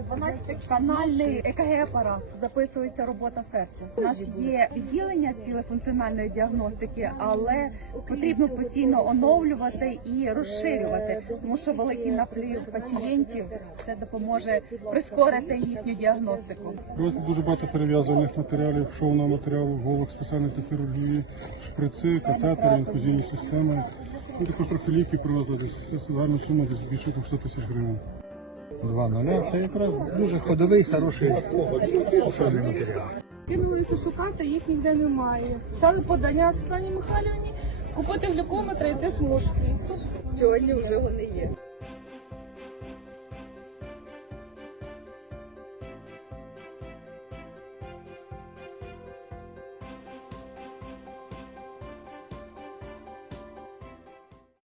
12-канальний ЕКГ-апарат, записується робота серця. У нас є відділення цілефункціональної діагностики, але потрібно постійно оновлювати і розширювати, тому що великий наплив пацієнтів це допоможе прискорити їхню діагностику. Просто дуже багато перев'язаних матеріалів, шовного матеріалу, голок спеціальної хірургії, шприци, катетери, інфузійні системи. Ну, також трохи ліки привезли, десь загальна сума десь більше 200 тисяч гривень. Два нуля. Це якраз дуже ходовий, хороший шовний матеріал. Кинулися шукати, їх ніде немає. Стали подання Світлані Михайлівні, купити глюкометр і йти смужки. Сьогодні вже вони є.